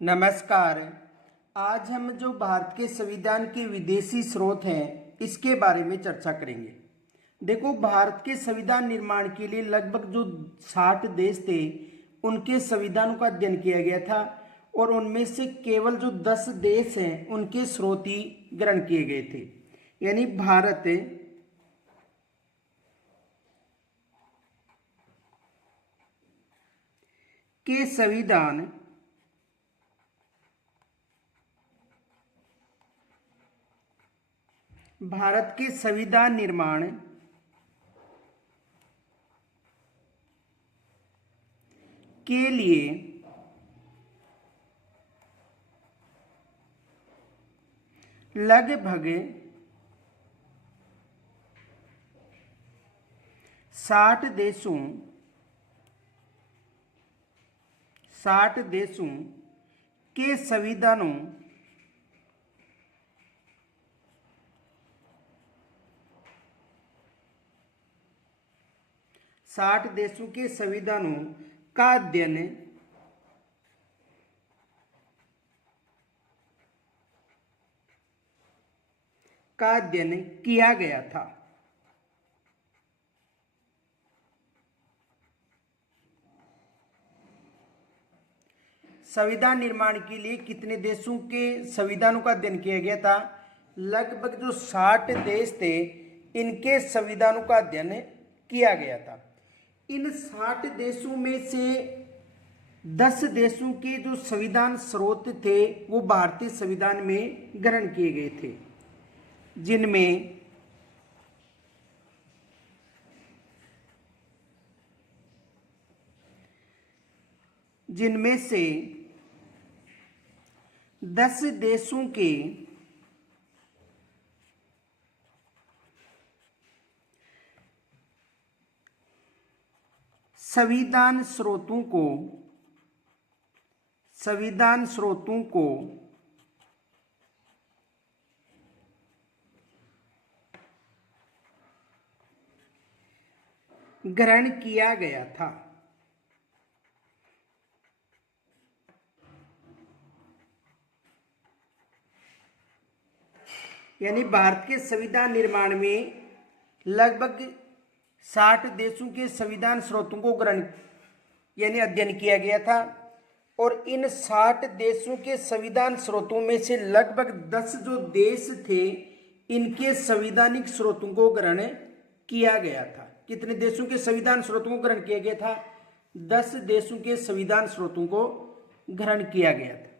नमस्कार। आज हम जो भारत के संविधान के विदेशी स्रोत हैं इसके बारे में चर्चा करेंगे। देखो, भारत के संविधान निर्माण के लिए लगभग जो 60 देश थे उनके संविधानों का अध्ययन किया गया था और उनमें से केवल जो 10 देश हैं उनके स्रोत ही ग्रहण किए गए थे। यानी भारत के संविधान निर्माण के लिए लगभग 60 देशों के संविधानों का अध्ययन किया गया था। संविधान निर्माण के लिए कितने देशों के संविधानों का अध्ययन किया गया था? लगभग जो 60 देश थे इनके संविधानों का अध्ययन किया गया था। इन 60 देशों में से 10 देशों के जो संविधान स्रोत थे वो भारतीय संविधान में ग्रहण किए गए थे, जिनमें से 10 देशों के संविधान स्रोतों को ग्रहण किया गया था। यानी भारत के संविधान निर्माण में लगभग 60 देशों के संविधान स्रोतों को यानी अध्ययन किया गया था और इन 60 देशों के संविधान स्रोतों में से लगभग 10 जो देश थे इनके संवैधानिक स्रोतों को ग्रहण किया गया था। कितने देशों के संविधान स्रोतों को ग्रहण किया गया था? 10 देशों के संविधान स्रोतों को ग्रहण किया गया था।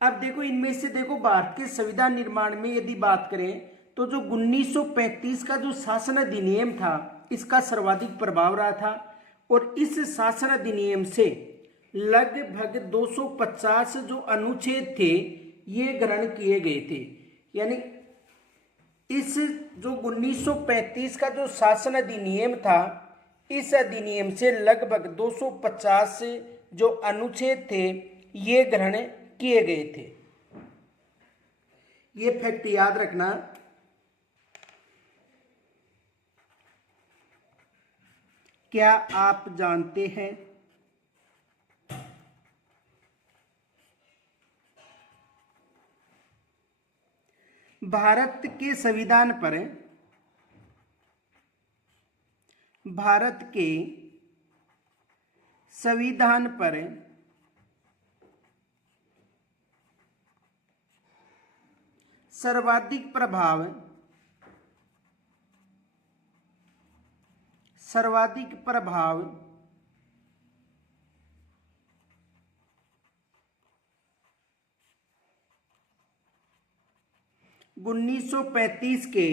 अब देखो, इनमें से भारत के संविधान निर्माण में यदि बात करें तो जो 1935 का जो शासन अधिनियम था इसका सर्वाधिक प्रभाव रहा था और इस शासन अधिनियम से लगभग 250 जो अनुच्छेद थे ये ग्रहण किए गए थे। यानी इस जो 1935 का जो शासन अधिनियम था इस अधिनियम से लगभग 250 जो अनुच्छेद थे ये ग्रहण किए गए थे। ये फैक्ट याद रखना। क्या आप जानते हैं भारत के संविधान पर सर्वाधिक प्रभाव 1935 के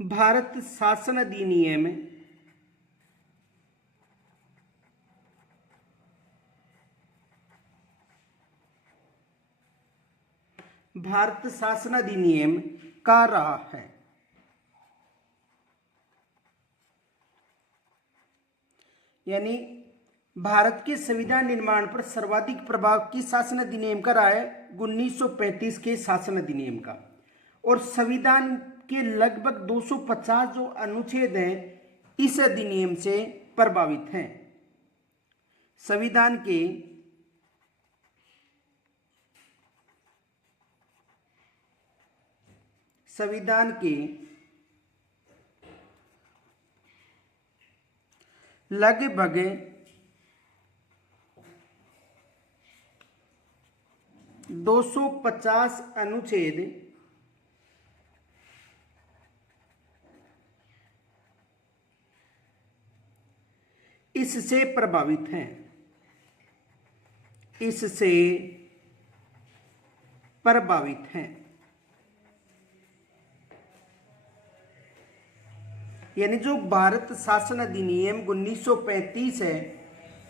भारत शासन अधिनियम का रहा है। यानी भारत के संविधान निर्माण पर सर्वाधिक प्रभाव किस शासन अधिनियम का रहा है? 1935 के शासन अधिनियम का। और संविधान के लगभग 250 जो अनुच्छेद हैं इस अधिनियम से प्रभावित हैं। संविधान के लगभग 250 अनुच्छेद इससे प्रभावित हैं। यानी जो भारत शासन अधिनियम 1935 है,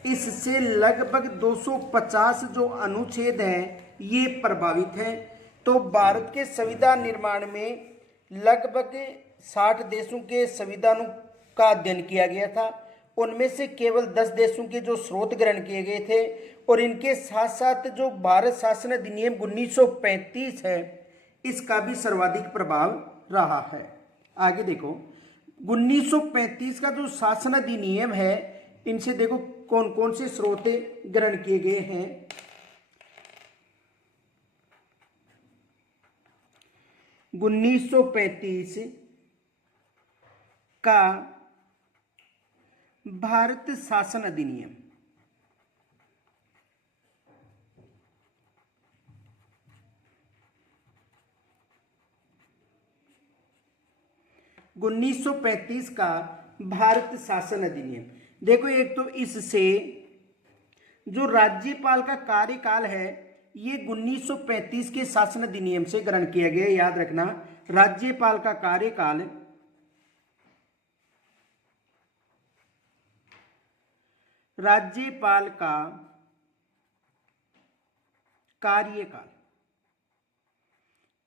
इससे लगभग 250 जो अनुच्छेद हैं ये प्रभावित हैं। तो भारत के संविधान निर्माण में लगभग 60 देशों के संविधानों का अध्ययन किया गया था। उनमें से केवल 10 देशों के जो स्रोत ग्रहण किए गए थे, और इनके साथ साथ जो भारत शासन अधिनियम 1935 है, इसका भी सर्वाधिक प्रभाव रहा है। आगे देखो, 1935 का जो शासन अधिनियम है, इनसे देखो कौन कौन से स्रोत ग्रहण किए गए हैं। उन्नीस सौ 1935 का भारत शासन अधिनियम, का भारत शासन अधिनियम। देखो, एक तो इससे जो राज्यपाल का कार्यकाल है ये 1935 के शासन अधिनियम से ग्रहण किया गया। याद रखना, राज्यपाल का कार्यकाल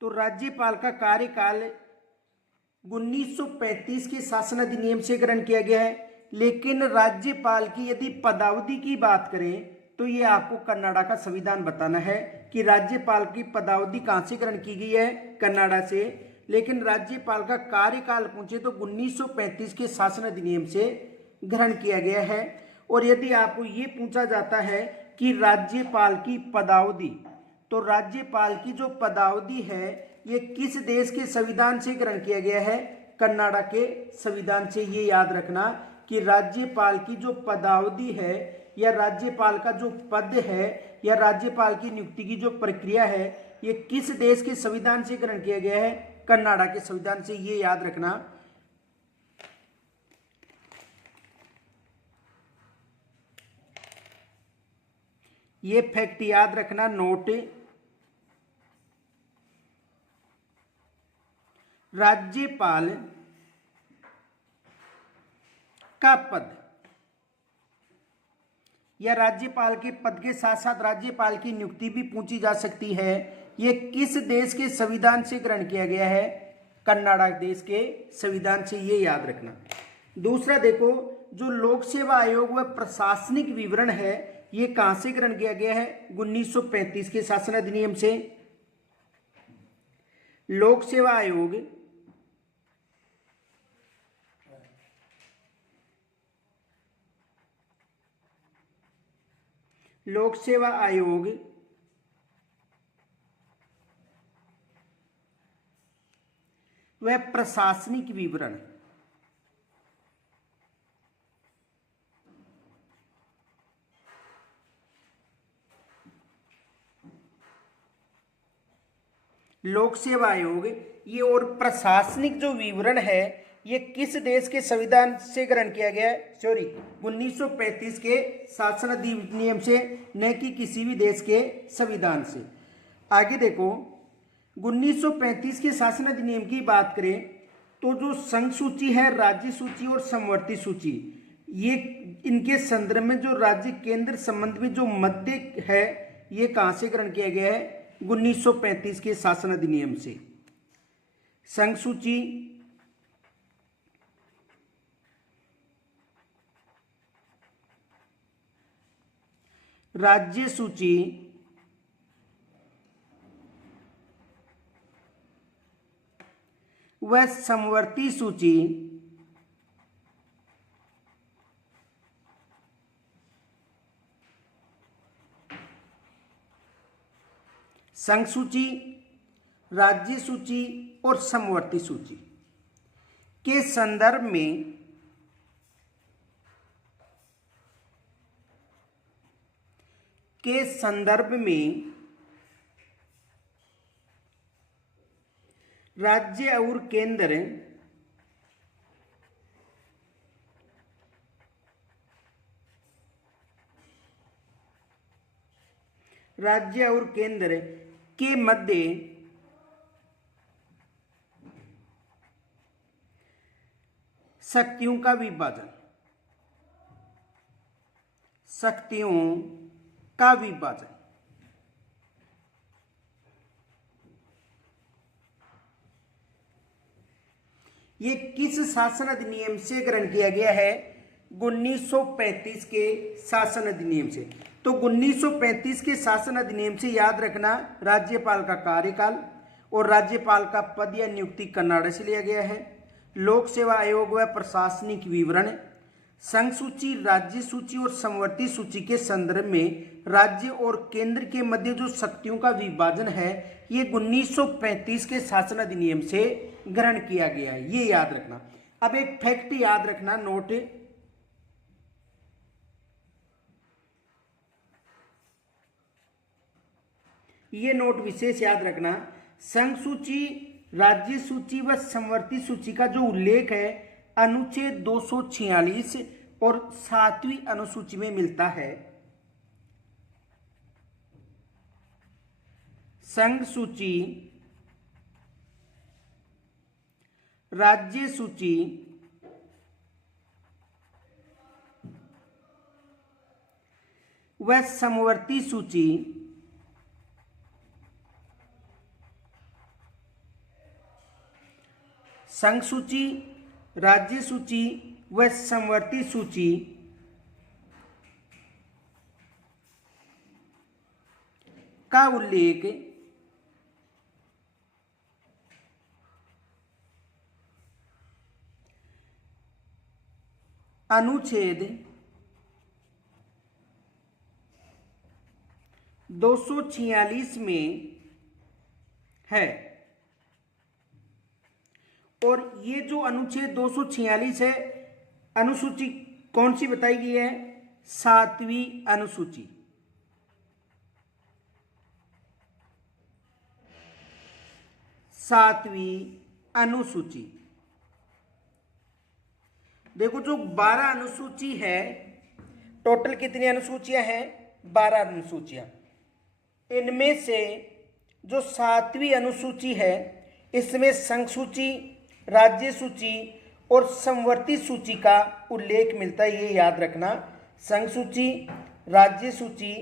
तो राज्यपाल का कार्यकाल 1935 के शासन अधिनियम से ग्रहण किया गया है। लेकिन राज्यपाल की यदि पदावधि की बात करें तो ये आपको कनाडा का संविधान बताना है कि राज्यपाल की पदावधि कहां से ग्रहण की गई है, कनाडा से। लेकिन राज्यपाल का कार्यकाल पूछे तो 1935 के शासन अधिनियम से ग्रहण किया गया है। और यदि आपको ये पूछा जाता है कि राज्यपाल की पदावधि, तो राज्यपाल की जो पदावधि है ये किस देश के संविधान से ग्रहण किया गया है, कनाडा के संविधान से। ये याद रखना कि राज्यपाल की जो पदावधि है या राज्यपाल का जो पद है या राज्यपाल की नियुक्ति की जो प्रक्रिया है ये किस देश के संविधान से ग्रहण किया गया है, कनाडा के संविधान से। ये याद रखना। ये फैक्ट याद रखना, नोट। राज्यपाल का पद या राज्यपाल के पद के साथ साथ राज्यपाल की नियुक्ति भी पूछी जा सकती है। ये किस देश के संविधान से ग्रहण किया गया है, कनाडा देश के संविधान से। ये याद रखना। दूसरा देखो, जो लोक सेवा आयोग व प्रशासनिक विवरण है ये कहां से ग्रहण किया गया है, 1935 के शासन अधिनियम से। लोक सेवा आयोग वह प्रशासनिक विवरण लोक सेवा आयोग ये और प्रशासनिक जो विवरण है ये किस देश के संविधान से ग्रहण किया गया है, 1935 के शासन अधिनियम से, न कि किसी भी देश के संविधान से। आगे देखो, 1935 के शासन अधिनियम की बात करें तो जो संघ सूची है, राज्य सूची और समवर्ती सूची, ये इनके संदर्भ में जो राज्य केंद्र संबंध में जो मध्य है ये कहां से ग्रहण किया गया है, 1935 के शासन अधिनियम से। संघ सूची, राज्य सूची व समवर्ती सूची संघ सूची, राज्य सूची और समवर्ती सूची के संदर्भ में राज्य और केंद्र के मध्य शक्तियों का विभाजन, ये किस शासन अधिनियम से ग्रहण किया गया है? 1935 के शासन अधिनियम से। तो 1935 के शासन अधिनियम से याद रखना, राज्यपाल का कार्यकाल और राज्यपाल का पद या नियुक्ति कन्नाडा से लिया गया है। लोक सेवा आयोग व प्रशासनिक विवरण, संघ सूची, राज्य सूची और समवर्ती सूची के संदर्भ में राज्य और केंद्र के मध्य जो शक्तियों का विभाजन है, ये 1935 के शासन अधिनियम से ग्रहण किया गया है, ये याद रखना। अब एक फैक्ट याद रखना, नोट, ये नोट विशेष याद रखना, संघ सूची, राज्य सूची व समवर्ती सूची का जो उल्लेख है अनुच्छेद 246 और 7वीं अनुसूची में मिलता है। संघ सूची, राज्य सूची व समवर्ती सूची संघ सूची, राज्य सूची व समवर्ती सूची का उल्लेख अनुच्छेद 246 में है। और ये जो अनुच्छेद 246 है, अनुसूची कौन सी बताई गई है? 7वीं अनुसूची। देखो, जो 12 अनुसूची है, टोटल कितनी अनुसूचियां हैं? 12 अनुसूचियां। इनमें से जो 7वीं अनुसूची है, इसमें संघ सूची, राज्य सूची और समवर्ती सूची का उल्लेख मिलता है, ये याद रखना। संघ सूची, राज्य सूची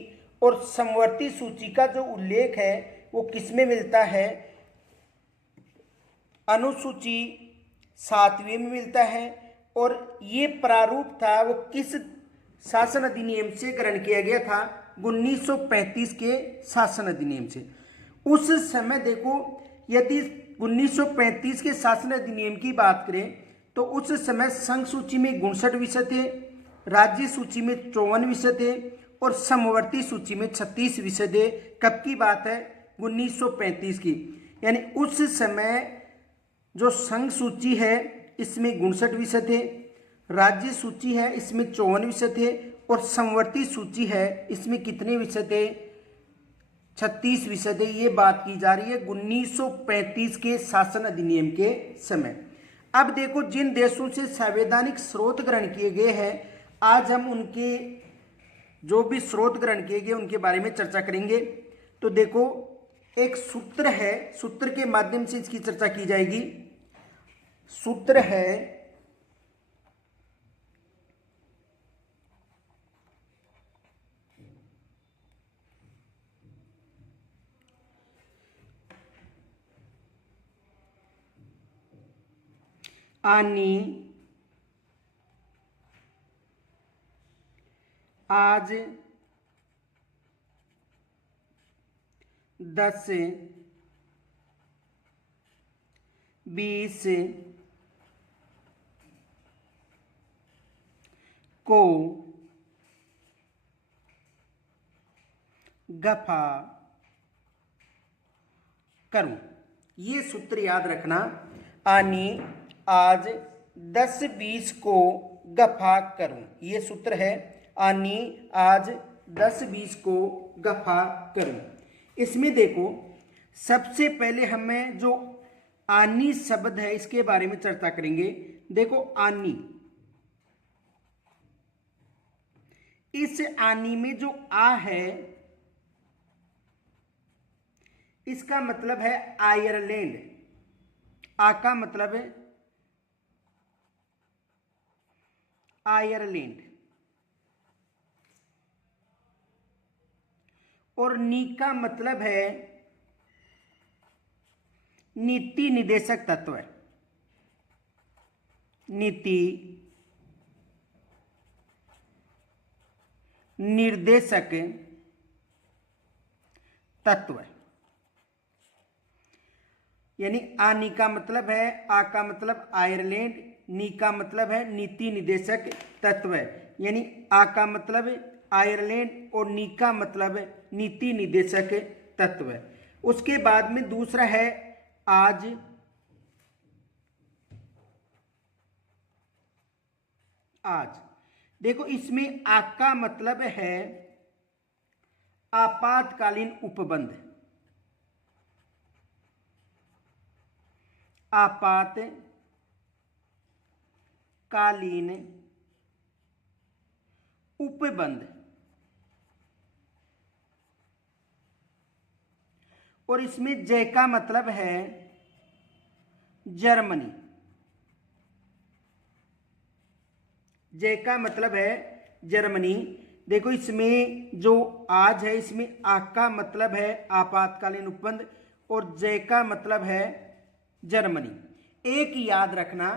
और समवर्ती सूची का जो उल्लेख है वो किसमें मिलता है? अनुसूची 7वीं में मिलता है। और ये प्रारूप था वो किस शासन अधिनियम से ग्रहण किया गया था? 1935 के शासन अधिनियम से। उस समय देखो, यदि 1935 के शासन अधिनियम की बात करें तो उस समय संघ सूची में 59 विषय थे, राज्य सूची में 54 विषय थे और समवर्ती सूची में 36 विषय थे। कब की बात है? 1935 की। यानी उस समय जो संघ सूची है इसमें 59 विषय थे, राज्य सूची है इसमें 54 विषय थे और समवर्ती सूची है इसमें कितने विषय थे? 36 विषय थे। ये बात की जा रही है 1935 के शासन अधिनियम के समय। अब देखो, जिन देशों से संवैधानिक स्रोत ग्रहण किए गए हैं, आज हम उनके जो भी स्रोत ग्रहण किए गए उनके बारे में चर्चा करेंगे। तो देखो, एक सूत्र है, सूत्र के माध्यम से इसकी चर्चा की जाएगी। सूत्र है आनी, आज, 10, 20 को गफा करूं। ये सूत्र याद रखना, आनी आज 10-20 को गफा करूं। ये सूत्र है, आनी आज 10-20 को गफा करूं। इसमें देखो सबसे पहले हमें जो आनी शब्द है इसके बारे में चर्चा करेंगे। देखो आनी, इस आनी में जो आ है इसका मतलब है आयरलैंड। आ का मतलब है आयरलैंड, और नी का मतलब है नीति निदेशक तत्व। नीति निर्देशक तत्व, यानी आनी का मतलब है, आ का मतलब आयरलैंड, नी का मतलब है नीति निदेशक तत्व, यानी आ का मतलब आयरलैंड और नी का मतलब नीति निदेशक तत्व। उसके बाद में दूसरा है आज। आज देखो इसमें आ का मतलब है आपातकालीन उपबंध। आपातकालीन उपबंध, और इसमें जय का मतलब है जर्मनी। जय का मतलब है जर्मनी। देखो इसमें जो आज है इसमें आ का मतलब है आपातकालीन उपबंध और जय का मतलब है जर्मनी। एक याद रखना,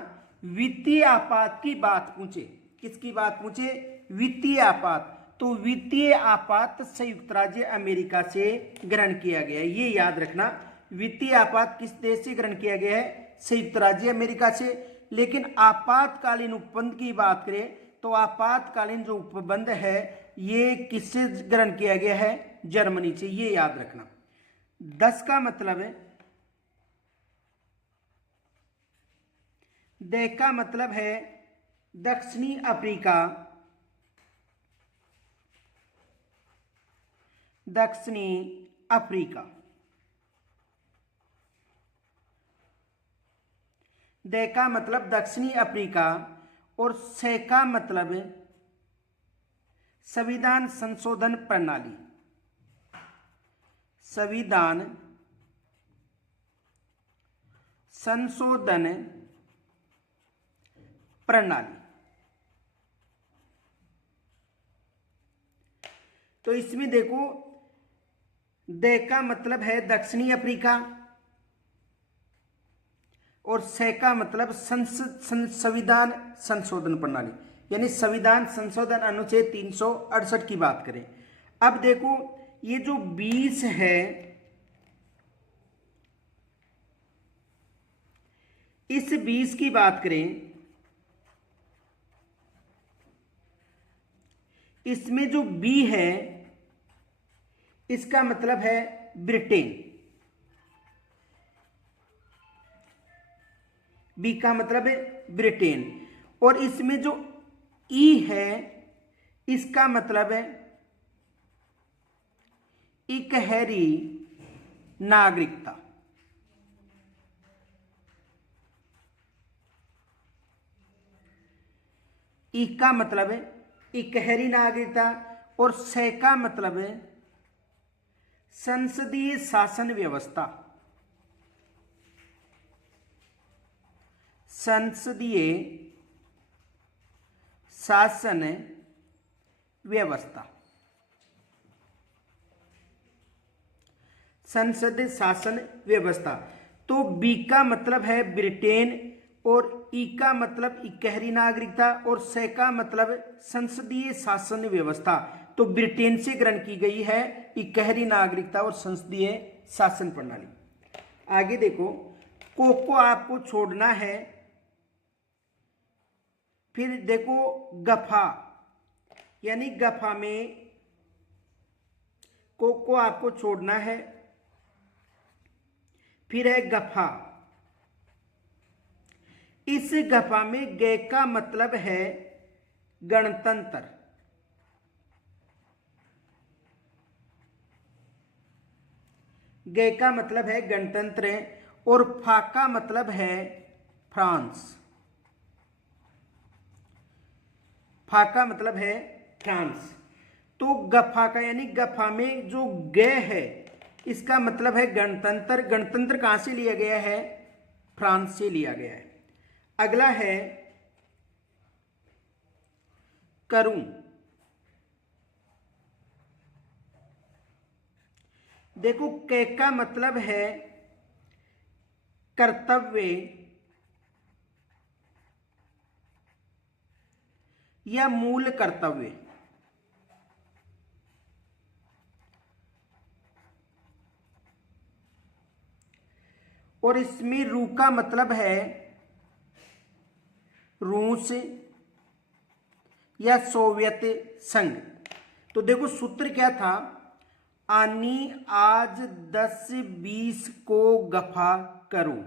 वित्तीय आपात की बात पूछे, किसकी बात पूछे? वित्तीय आपात। तो वित्तीय आपात संयुक्त राज्य अमेरिका से ग्रहण किया गया है, ये याद रखना। वित्तीय आपात किस देश से ग्रहण किया गया है? संयुक्त राज्य अमेरिका से। लेकिन आपातकालीन उपबंध की बात करें तो आपातकालीन जो उपबंध है ये किससे ग्रहण किया गया है? जर्मनी से, ये याद रखना। 10 का मतलब है, द का मतलब है दक्षिणी अफ्रीका। दक्षिणी अफ्रीका। द का मतलब दक्षिणी अफ्रीका और से का मतलब संविधान संशोधन प्रणाली। संविधान संशोधन प्रणाली। तो इसमें देखो द का मतलब है दक्षिणी अफ्रीका और से का मतलब संविधान संशोधन प्रणाली, यानी संविधान संशोधन अनुच्छेद 368 की बात करें। अब देखो ये जो 20 है इस 20 की बात करें, इसमें जो बी है इसका मतलब है ब्रिटेन। बी का मतलब है ब्रिटेन, और इसमें जो ई है इसका मतलब है इकहरी नागरिकता। ई का मतलब है इकहरी नागरिकता और से का मतलब है संसदीय शासन व्यवस्था। संसदीय शासन व्यवस्था। संसदीय शासन व्यवस्था। तो बी का मतलब है ब्रिटेन और ई का मतलब इकहरी नागरिकता और से का मतलब संसदीय शासन व्यवस्था। तो ब्रिटेन से ग्रहण की गई है इकहरी नागरिकता और संसदीय शासन प्रणाली। आगे देखो, को आपको छोड़ना है। फिर देखो गफा, यानी गफा में को आपको छोड़ना है। फिर है गफा। इस गफा में गे का मतलब है गणतंत्र। गे का मतलब है गणतंत्र और फा का मतलब है फ्रांस। फा का मतलब है फ्रांस। तो गफा का यानी गफा में जो गे है इसका मतलब है गणतंत्र। गणतंत्र कहां से लिया गया है? फ्रांस से लिया गया है। अगला है करूं। देखो के का मतलब है कर्तव्य या मूल कर्तव्य। और इसमें रू का मतलब है रूस या सोवियत संघ। तो देखो सूत्र क्या था? आनी आज 10-20 को गफा करूं।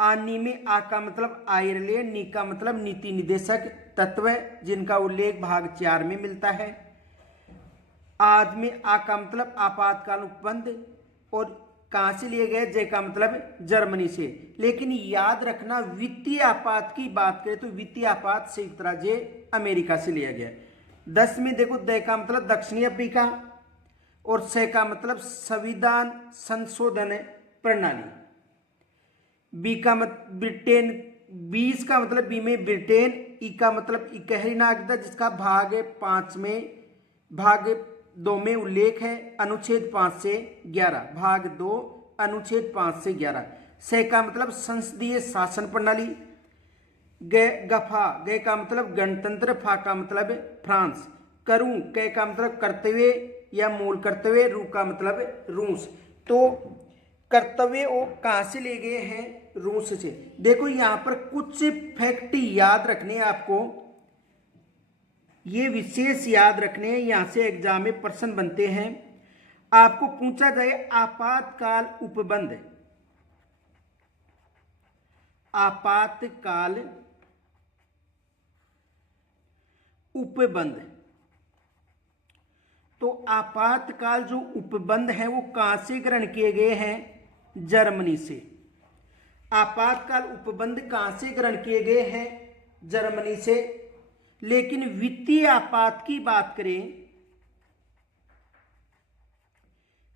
आनी में आ का मतलब आयरलैंड, नी का मतलब नीति निदेशक तत्व जिनका उल्लेख भाग 4 में मिलता है। आज में आ का मतलब आपातकाल उपबंध और कहां से लिए गए? जे का मतलब जर्मनी से। लेकिन याद रखना वित्तीय आपात की बात करें तो वित्तीय आपात संयुक्त राज्य अमेरिका से लिया गया। 10 में देखो द का मतलब दक्षिणी अफ्रीका और से का मतलब संविधान संशोधन प्रणाली। बी का मतलब ब्रिटेन, 20 का मतलब बी में ब्रिटेन, ई का मतलब इकहरी नागरिकता जिसका भाग 5 में भाग 2 में उल्लेख है अनुच्छेद 5 से 11, भाग 2 अनुच्छेद 5 से 11। से का मतलब संसदीय शासन प्रणाली। गफा गे का मतलब गणतंत्र, फा का मतलब फ्रांस। करूं के का मतलब कर्तव्य या मूल कर्तव्य, रू का मतलब रूस। तो कर्तव्य वो कहां से ले गए हैं? रूस से। देखो यहां पर कुछ फैक्ट याद रखने आपको, ये विशेष याद रखने हैं, यहां से एग्जाम में प्रश्न बनते हैं। आपको पूछा जाए आपातकाल उपबंध, आपातकाल उपबंध। तो आपातकाल जो उपबंध है वो कहां से ग्रहण किए गए हैं? जर्मनी से। आपातकाल उपबंध कहां से ग्रहण किए गए हैं? जर्मनी से। लेकिन वित्तीय आपात की बात करें,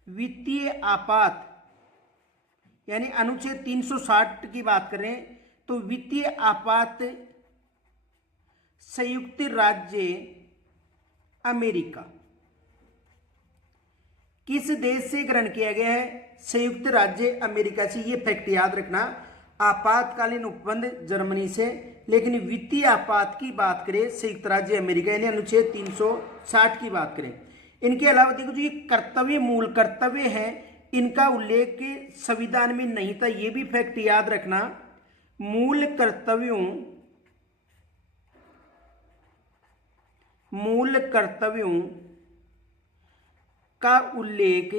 वित्तीय आपात यानी अनुच्छेद 360 की बात करें तो वित्तीय आपात संयुक्त राज्य अमेरिका किस देश से ग्रहण किया गया है? संयुक्त राज्य अमेरिका से। ये फैक्ट याद रखना। आपातकालीन उपबंध जर्मनी से, लेकिन वित्तीय आपात की बात करें संयुक्त राज्य अमेरिका यानी अनुच्छेद 360 की बात करें। इनके अलावा देखो जो ये कर्तव्य, मूल कर्तव्य है, इनका उल्लेख संविधान में नहीं था। ये भी फैक्ट याद रखना। मूल कर्तव्यों का उल्लेख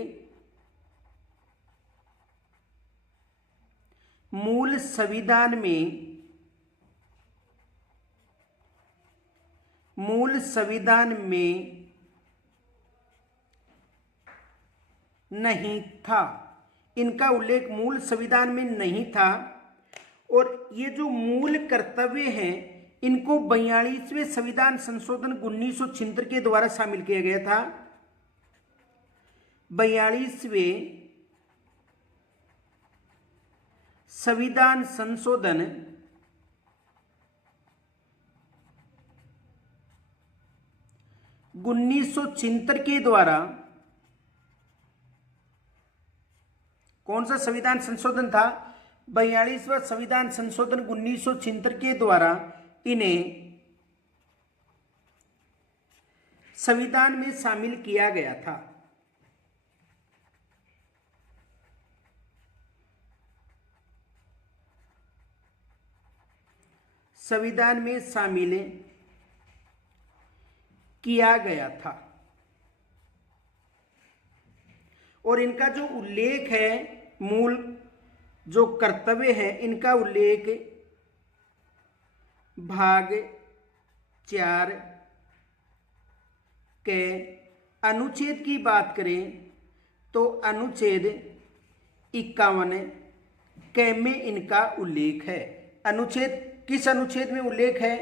मूल संविधान में नहीं था। इनका उल्लेख मूल संविधान में नहीं था। और ये जो मूल कर्तव्य हैं इनको 42वें संविधान संशोधन 1976 के द्वारा शामिल किया गया था। 42वें संविधान संशोधन 1976 के द्वारा, कौन सा संविधान संशोधन था? 42वां संविधान संशोधन 1976 के द्वारा इन्हें संविधान में शामिल किया गया था। संविधान में शामिल किया गया था। और इनका जो उल्लेख है मूल जो कर्तव्य हैं इनका उल्लेख भाग 4 के अनुच्छेद की बात करें तो अनुच्छेद 51 के में इनका उल्लेख है। अनुच्छेद किस अनुच्छेद में उल्लेख है?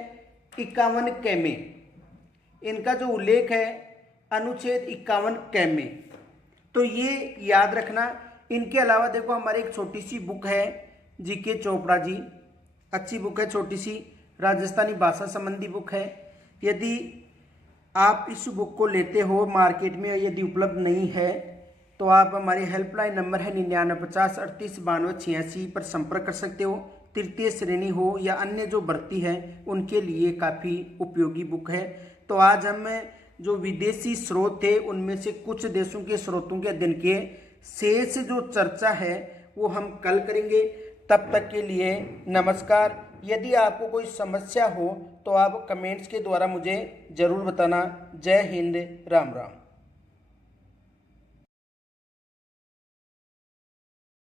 51 के में इनका जो उल्लेख है अनुच्छेद 51 के में। तो ये याद रखना। इनके अलावा देखो हमारी एक छोटी सी बुक है जीके चोपड़ा जी, अच्छी बुक है, छोटी सी राजस्थानी भाषा संबंधी बुक है। यदि आप इस बुक को लेते हो मार्केट में, यदि उपलब्ध नहीं है तो आप हमारी हेल्पलाइन नंबर है 9950389286 पर संपर्क कर सकते हो। तृतीय श्रेणी हो या अन्य जो भर्ती है उनके लिए काफ़ी उपयोगी बुक है। तो आज हम जो विदेशी स्रोत थे उनमें से कुछ देशों के स्रोतों के अध्ययन के शेष जो चर्चा है वो हम कल करेंगे। तब तक के लिए नमस्कार। यदि आपको कोई समस्या हो तो आप कमेंट्स के द्वारा मुझे ज़रूर बताना। जय हिंद, राम राम।